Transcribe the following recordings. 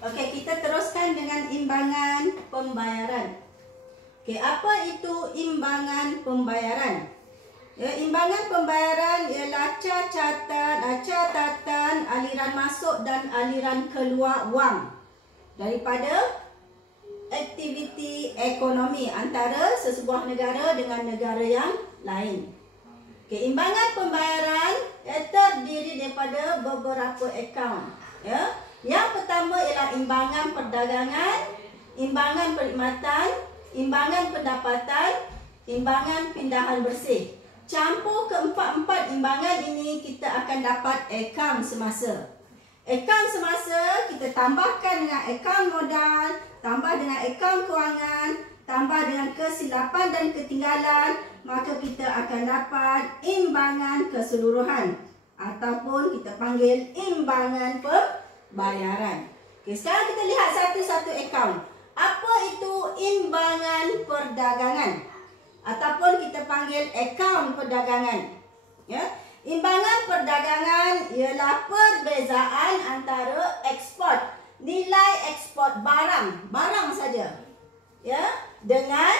Okey, kita teruskan dengan imbangan pembayaran. Okey, apa itu imbangan pembayaran? Ya, imbangan pembayaran ialah catatan aliran masuk dan aliran keluar wang daripada aktiviti ekonomi antara sesebuah negara dengan negara yang lain. Okey, imbangan pembayaran terdiri daripada beberapa akaun. Ya. Yang pertama ialah imbangan perdagangan, imbangan perkhidmatan, imbangan pendapatan, imbangan pindahan bersih. Campur keempat-empat imbangan ini, kita akan dapat akaun semasa. Akaun semasa kita tambahkan dengan akaun modal, tambah dengan akaun kewangan, tambah dengan kesilapan dan ketinggalan, maka kita akan dapat imbangan keseluruhan ataupun kita panggil imbangan pembayaran. Okey, sekarang kita lihat satu-satu akaun. Apa itu imbangan perdagangan ataupun kita panggil akaun perdagangan? Ya, imbangan perdagangan ialah perbezaan antara ekspor, nilai ekspor barang saja, ya, dengan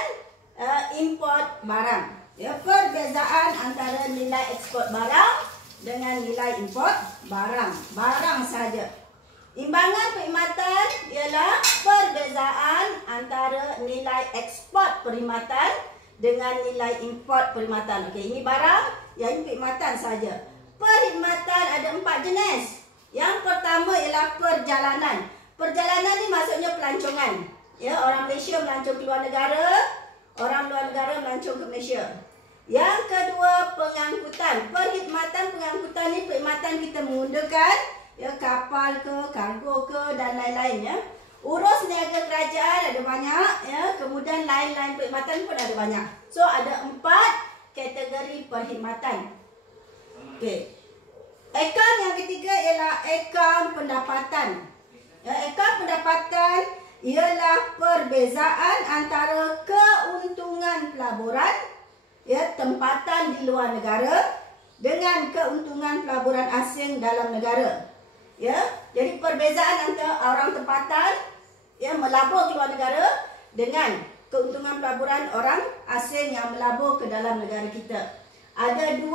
import barang. Ya, perbezaan antara nilai ekspor barang dengan nilai import barang saja. Imbangan perkhidmatan ialah perbezaan antara nilai ekspor perkhidmatan dengan nilai import perkhidmatan. Okey, ini barang, yang ini perkhidmatan saja. Perkhidmatan ada 4 jenis. Yang pertama ialah perjalanan. Perjalanan ni maksudnya pelancongan. Ya, orang Malaysia melancong ke luar negara, orang luar negara melancong ke Malaysia. Yang kedua, pengangkutan. Perkhidmatan pengangkutan ni perkhidmatan kita menggunakan ya kapal ke, kargo ke dan lain-lain ya. Urus niaga kerajaan ada banyak ya, kemudian lain-lain perkhidmatan pun ada banyak. So ada 4 kategori perkhidmatan. Okey. Akaun yang ketiga ialah akaun pendapatan. Ya, akaun pendapatan ialah perbezaan antara keuntungan pelaburan ya, tempatan di luar negara dengan keuntungan pelaburan asing dalam negara. Ya, jadi perbezaan antara orang tempatan yang melabur ke luar negara dengan keuntungan pelaburan orang asing yang melabur ke dalam negara kita. Ada 2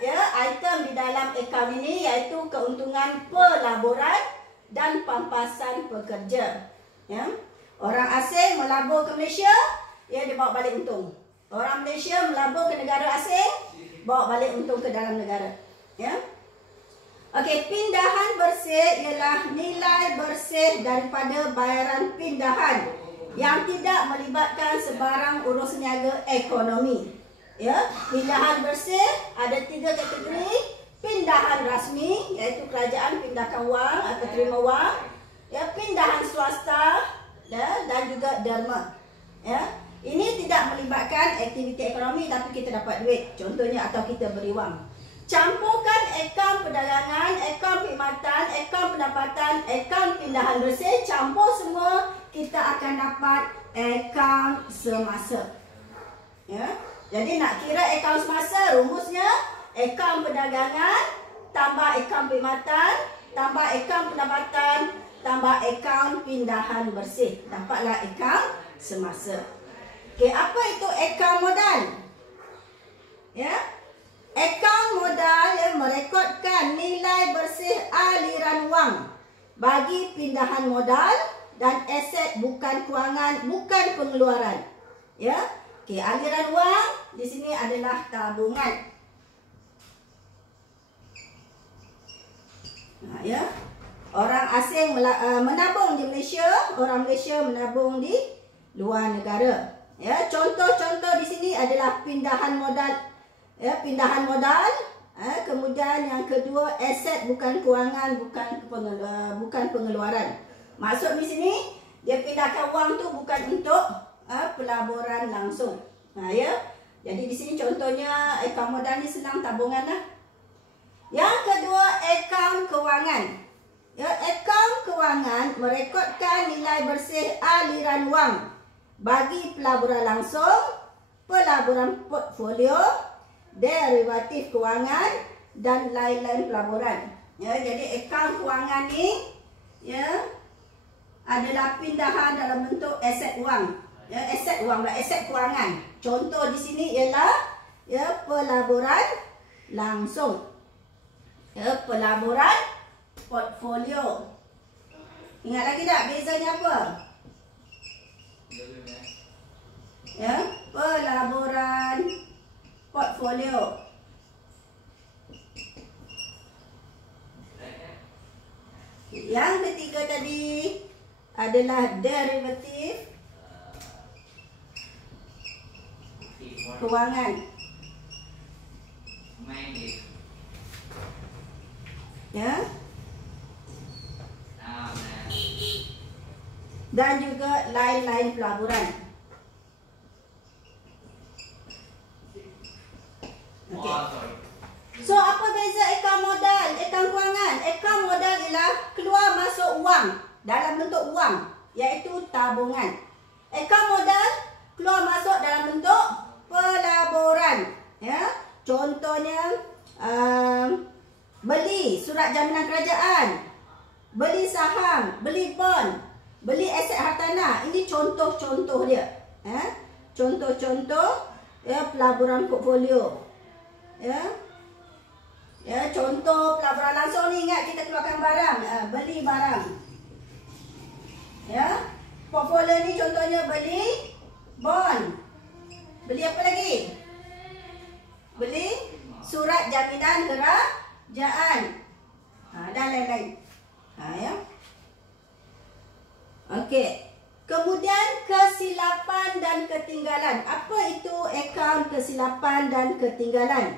ya item di dalam akaun ini, iaitu keuntungan pelaburan dan pampasan pekerja. Ya, orang asing melabur ke Malaysia, ya, dia bawa balik untung. Orang Malaysia melabur ke negara asing, bawa balik untung ke dalam negara. Ya. Okey, pindahan bersih ialah nilai bersih daripada bayaran pindahan yang tidak melibatkan sebarang urus niaga ekonomi. Ya, pindahan bersih ada 3 kategori. Pindahan rasmi, iaitu kerajaan pindahkan wang atau terima wang. Ya, pindahan swasta ya, dan juga derma. Ya, ini tidak melibatkan aktiviti ekonomi tapi kita dapat duit. Contohnya atau kita beri wang. Campurkan akaun perdagangan, akaun perkhidmatan, akaun pendapatan, akaun pindahan bersih, campur semua, kita akan dapat akaun semasa. Ya. Jadi nak kira akaun semasa, rumusnya akaun perdagangan tambah akaun perkhidmatan tambah akaun pendapatan tambah akaun pindahan bersih, dapatlah akaun semasa. Okey, apa itu akaun modal? Ya. Akaun modal yang merekodkan nilai bersih aliran wang bagi pindahan modal dan aset, bukan kewangan, bukan pengeluaran. Ya. Okey, aliran wang di sini adalah tabungan. Nah, ya. Orang asing menabung di Malaysia, orang Malaysia menabung di luar negara. Ya, contoh-contoh di sini adalah pindahan modal. Ya, pindahan modal, kemudian yang kedua aset, bukan kewangan, bukan pengeluaran. Maksud di sini dia pindahkan wang tu bukan untuk pelaburan langsung. Nah, ya. Jadi di sini contohnya akaun modal ni senang, tabungan lah. Yang kedua akaun kewangan. Ya, akaun kewangan merekodkan nilai bersih aliran wang bagi pelaburan langsung, pelaburan portfolio, derivatif kewangan dan lain-lain pelaburan. Ya, jadi akaun kewangan ni ya adalah pindahan dalam bentuk aset wang. Ya, aset wang dan aset kewangan. Contoh di sini ialah ya, pelaburan langsung. Ya, pelaburan portfolio. Ingat lagi tak bezanya apa? Ya, pelaburan portfolio. Yang ketiga tadi adalah derivatif kewangan. Ya. Dan juga lain-lain pelaburan. Okay. So apa beza akaun modal, akaun kewangan? Akaun modal ialah keluar masuk wang dalam bentuk wang, iaitu tabungan. Akaun modal keluar masuk dalam bentuk pelaburan. Ya, contohnya beli surat jaminan kerajaan, beli saham, beli bond, beli aset hartanah. Ini contoh-contoh dia. Contoh-contoh ya, pelaburan portfolio. Ya, contoh pelaburan langsung ni, ingat kita keluarkan barang, beli barang. Ya, portfolio ni contohnya beli bond. Beli apa lagi? Beli surat jaminan kerajaan. Dan lain-lain. Ya. Okey. Kemudian kesilapan dan ketinggalan. Apa itu akaun kesilapan dan ketinggalan?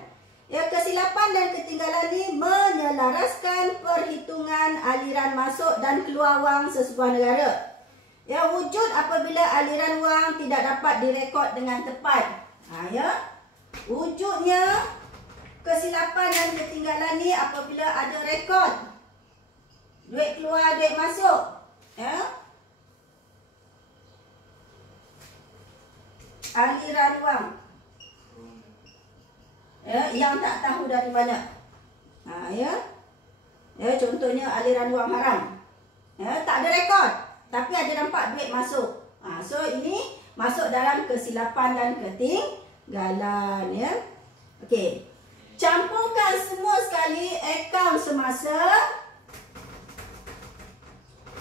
Ya, kesilapan dan ketinggalan ini menyelaraskan perhitungan aliran masuk dan keluar wang sesebuah negara. Ya, wujud apabila aliran wang tidak dapat direkod dengan tepat. Ya, wujudnya kesilapan dan ketinggalan ini apabila ada rekod duit keluar, duit masuk. Ya, aliran wang. Ya, yang tak tahu dari mana. Ya. Ya, contohnya aliran wang haram. Ya, tak ada rekod, tapi ada nampak duit masuk. So ini masuk dalam kesilapan dan ketinggalan, ya. Okey. Campurkan semua sekali akaun semasa.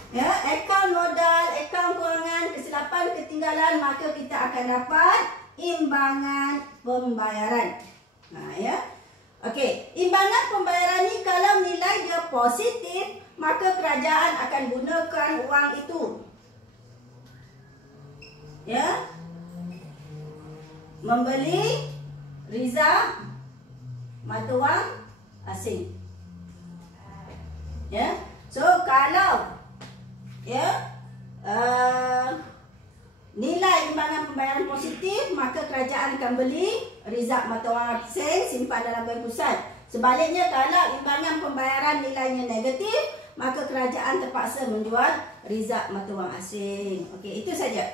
Ya, akaun modal, akaun kewangan, kesilapan, ketinggalan, maka kita akan dapat imbangan pembayaran. Ya. Okey, imbangan pembayaran ni kalau nilai dia positif, maka kerajaan akan gunakan wang itu. Ya. Membeli rizal mata wang asing. Ya. So kalau nilai imbangan pembayaran positif, maka kerajaan akan beli rizal mata wang asing simpan dalam bank pusat. Sebaliknya, kalau imbangan pembayaran nilainya negatif, maka kerajaan terpaksa menjual rizal mata wang asing. Okey, itu saja.